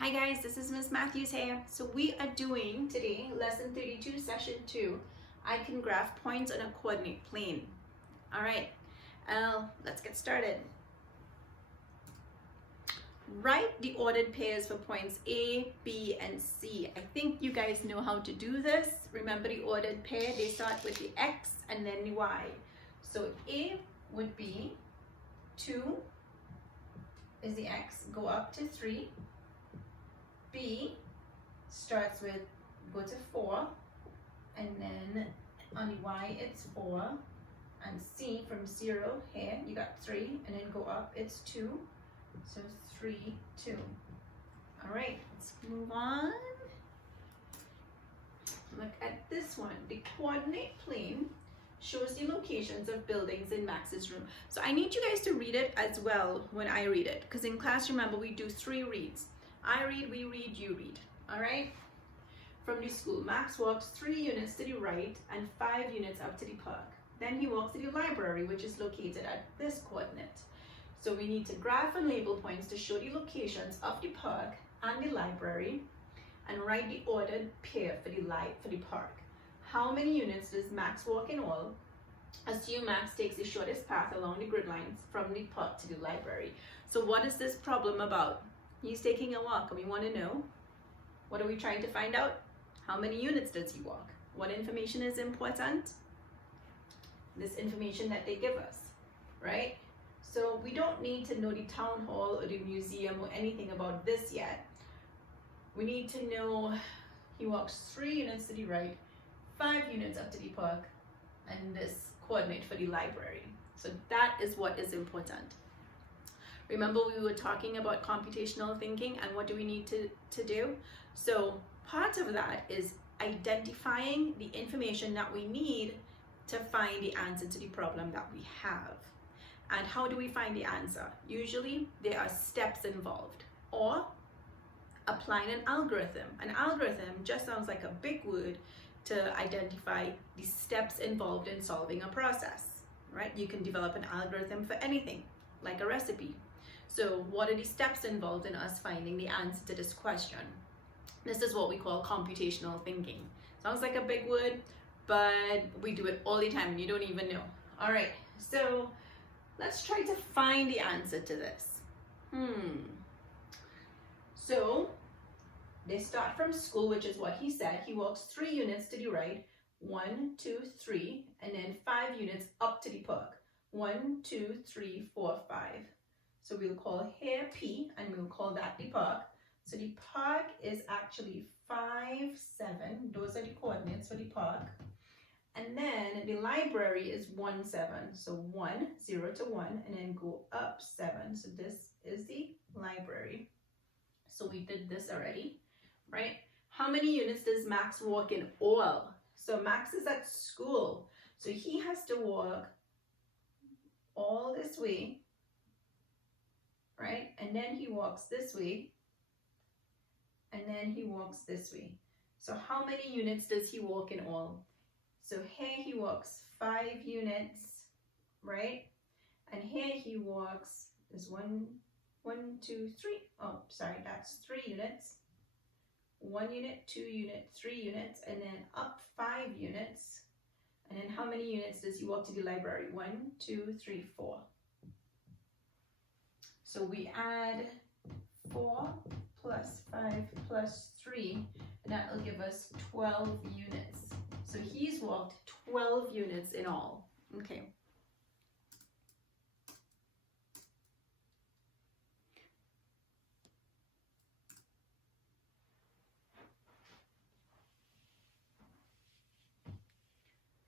Hi guys, this is Miss Matthews here. So we are doing today lesson 32, session 2. I can graph points on a coordinate plane. All right, let's get started. Write the ordered pairs for points A, B, and C. I think you guys know how to do this. Remember the ordered pair, they start with the X and then the Y. So A would be 2 is the X, go up to 3. B starts with go to 4, and then on the Y it's 4, and C from 0 here you got 3, and then go up it's 2, so 3, 2. All right, let's move on. Look at this one. The coordinate plane shows the locations of buildings in Max's room. So I need you guys to read it as well when I read it, because in class, remember, we do 3 reads. I read, we read, you read. All right? From the school, Max walks 3 units to the right and 5 units up to the park. Then he walks to the library, which is located at this coordinate. So we need to graph and label points to show the locations of the park and the library, and write the ordered pair for the park. How many units does Max walk in all? Assume Max takes the shortest path along the grid lines from the park to the library. So what is this problem about? He's taking a walk, and we want to know, what are we trying to find out? How many units does he walk? What information is important? This information that they give us, right? So we don't need to know the town hall or the museum or anything about this yet. We need to know he walks 3 units to the right, 5 units up to the park, and this coordinate for the library. So that is what is important. Remember, we were talking about computational thinking, and what do we need to do? So part of that is identifying the information that we need to find the answer to the problem that we have. And how do we find the answer? Usually there are steps involved, or applying an algorithm. An algorithm just sounds like a big word to identify the steps involved in solving a process, right? You can develop an algorithm for anything, like a recipe. So what are the steps involved in us finding the answer to this question? This is what we call computational thinking. Sounds like a big word, but we do it all the time and you don't even know. All right, so let's try to find the answer to this. So they start from school, which is what he said. He walks 3 units to the right, 1, 2, 3, and then 5 units up to the park. 1, 2, 3, 4, 5. So we'll call here P, and we'll call that the park. So the park is actually 5, 7. Those are the coordinates for the park. And then the library is 1, 7. So 1, 0 to 1, and then go up 7. So this is the library. So we did this already, right? How many units does Max walk in all? So Max is at school. So he has to walk all this way, right? And then he walks this way, and then he walks this way. So how many units does he walk in all? So here he walks 5 units, right? And here he walks, there's 1, 2, 3. Oh, sorry, that's 3 units. 1 unit, 2 unit, 3 units, and then up 5 units. And then how many units does he walk to the library? 1, 2, 3, 4. So we add 4 plus 5 plus 3, and that will give us 12 units. So he's walked 12 units in all. Okay.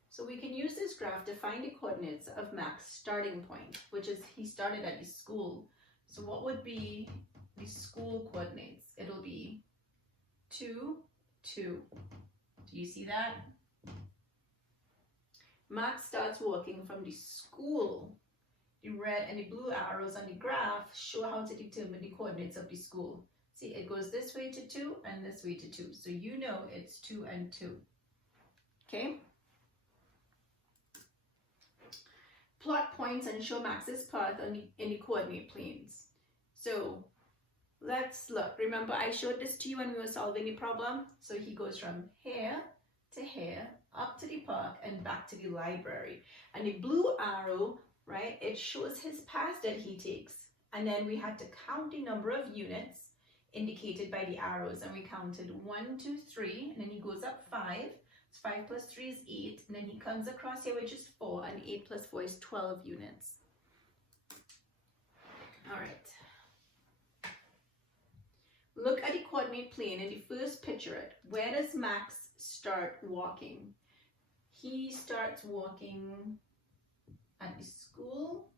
So we can use this graph to find the coordinates of Max's starting point, which is he started at the school. So what would be the school coordinates? It'll be 2, 2. Do you see that? Max starts walking from the school. The red and the blue arrows on the graph show how to determine the coordinates of the school. See, it goes this way to 2 and this way to 2. So you know it's 2 and 2. Okay? Plot points and show Max's path in the coordinate planes. So Let's look. Remember, I showed this to you when we were solving the problem. So he goes from here to here, up to the park and back to the library. And the blue arrow, right, it shows his path that he takes. And then we had to count the number of units indicated by the arrows. And we counted 1, 2, 3, and then he goes up 5. So 5 plus 3 is 8. And then he comes across here, which is 4, and 8 plus 4 is 12 units. All right. Look at the coordinate plane in the first picture it. Where does Max start walking? He starts walking at the school,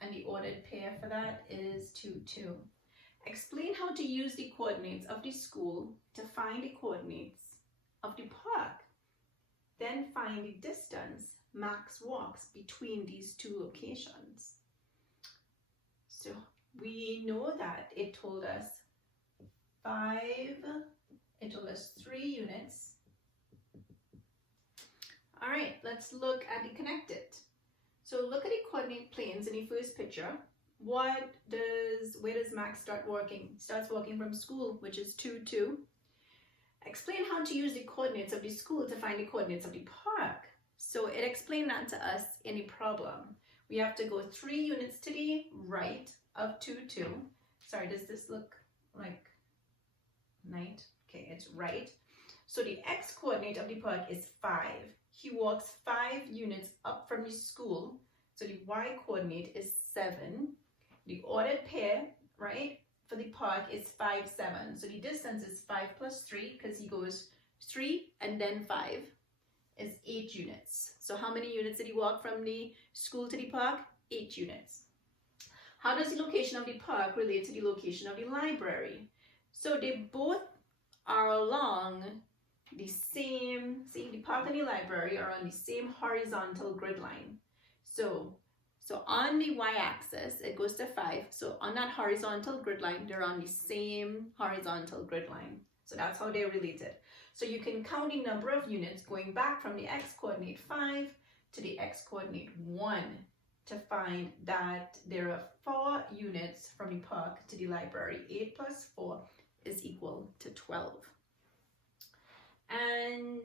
and the ordered pair for that is 2, 2. Explain how to use the coordinates of the school to find the coordinates of the park. Then find the distance Max walks between these two locations. So we know that it told us 3 units. All right, let's look at the connected. So look at the coordinate planes in the first picture. Where does Max start walking? He starts walking from school, which is 2, 2. Explain how to use the coordinates of the school to find the coordinates of the park. So it explained that to us in the problem. We have to go 3 units to the right of 2, 2. Sorry, does this look like night? Okay, it's right. So the x coordinate of the park is 5. He walks 5 units up from the school. So the y coordinate is 7. The ordered pair, right, for the park is 5, 7. So the distance is 5 plus 3 because he goes 3 and then 5 is 8 units. So how many units did he walk from the school to the park? 8 units. How does the location of the park relate to the location of the library? So they both are along the same, see, the park and the library are on the same horizontal grid line. So on the y-axis, it goes to 5. So on that horizontal grid line, they're on the same horizontal grid line. So that's how they're related. So you can count the number of units going back from the x-coordinate 5 to the x-coordinate 1 to find that there are 4 units from the park to the library. 8 plus 4 is equal to 12. And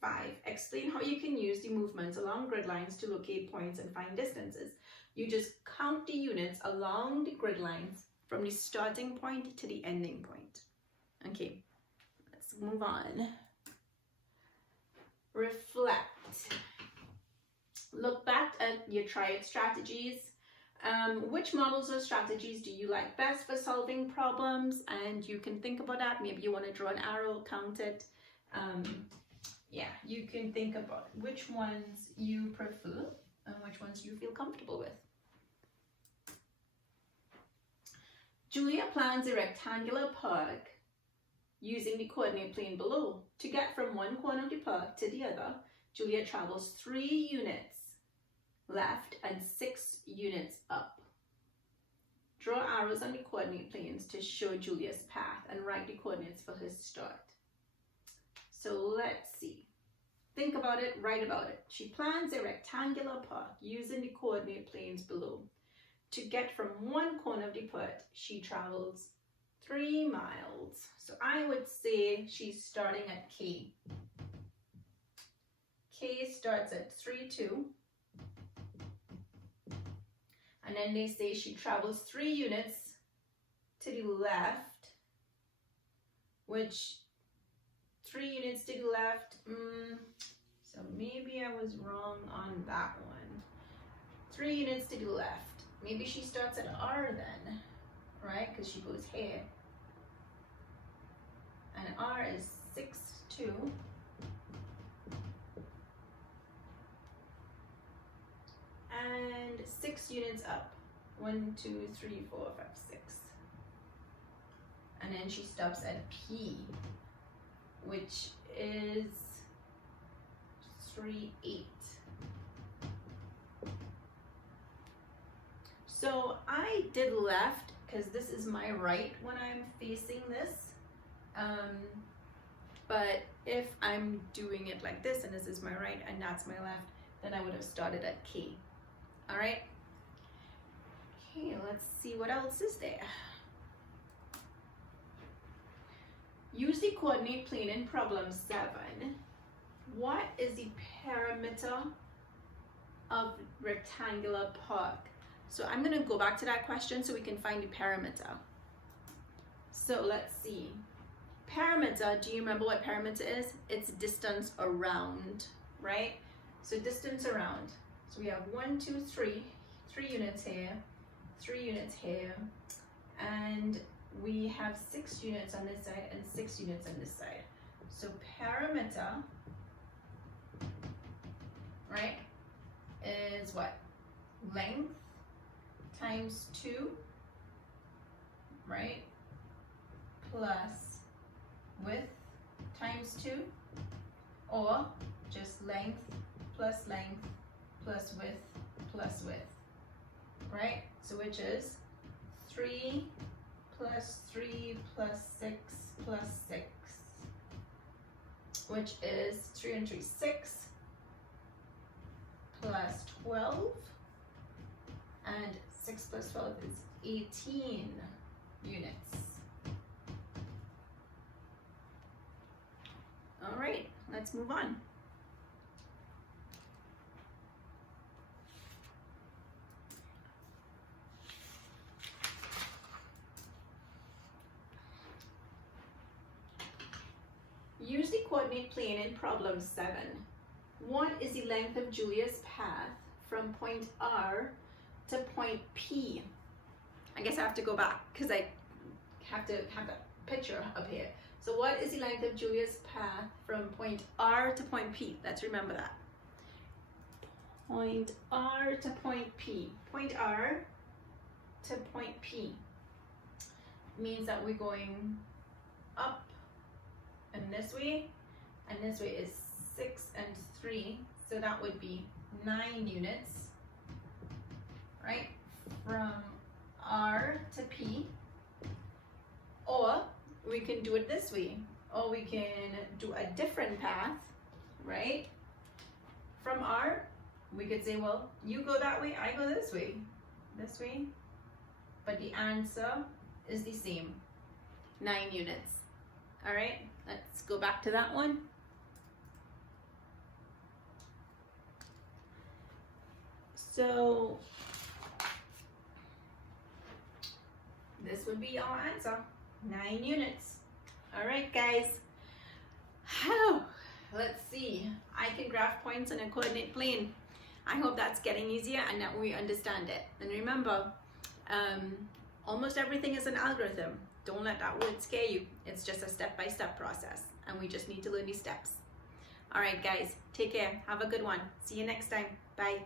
5, explain how you can use the movements along grid lines to locate points and find distances. You just count the units along the grid lines from the starting point to the ending point. Okay, let's move on. Reflect. Look back at your triad strategies. Which models or strategies do you like best for solving problems? And you can think about that. Maybe you want to draw an arrow, count it. Yeah, you can think about which ones you prefer and which ones you feel comfortable with. Julia plans a rectangular park using the coordinate plane below. To get from one corner of the park to the other, Julia travels 3 units left and 6 units up. Draw arrows on the coordinate planes to show Julia's path and write the coordinates for her start. So let's see. Think about it, write about it. She plans a rectangular park using the coordinate planes below. To get from one corner of the park, she travels 3 miles. So I would say she's starting at K. K starts at 3, 2. And then they say she travels 3 units to the left, which 3 units to the left, so maybe I was wrong on that one. 3 units to the left. Maybe she starts at R then, right? Because she goes here. And R is 6, 2. And 6 units up. 1, 2, 3, 4, 5, 6. And then she stops at P, which is 3, 8. So I did left because this is my right when I'm facing this. But if I'm doing it like this and this is my right and that's my left, then I would have started at K. All right. Okay, let's see what else is there. Use the coordinate plane in problem 7. What is the perimeter of rectangular park? So I'm going to go back to that question so we can find the perimeter. So let's see. Perimeter, do you remember what perimeter is? It's distance around, right? So distance around. So we have 1, 2, 3 units here, 3 units here, and we have 6 units on this side and 6 units on this side. So perimeter, right, is what? Length times 2, right, plus width times 2, or just length plus width plus width, right? So which is 3 plus 3 plus 6 plus 6, which is 3 and 3, 6, plus 12, and 6 plus 12 is 18 units. All right, let's move on. Use the coordinate plane in problem 7. What is the length of Julia's path from point R to point P? I guess I have to go back because I have to have that picture up here. So what is the length of Julia's path from point R to point P? Let's remember that. Point R to point P. Point R to point P means that we're going up and this way is 6 and 3, so that would be 9 units, right, from R to P. Or we can do it this way, or we can do a different path, right? From R, we could say, well, you go that way, I go this way, but the answer is the same, 9 units. All right, let's go back to that one. So this would be our answer, 9 units. All right, guys. Let's see. I can graph points on a coordinate plane. I hope that's getting easier and that we understand it. And remember, almost everything is an algorithm. Don't let that word scare you. It's just a step-by-step process, and we just need to learn these steps. All right, guys, take care. Have a good one. See you next time. Bye.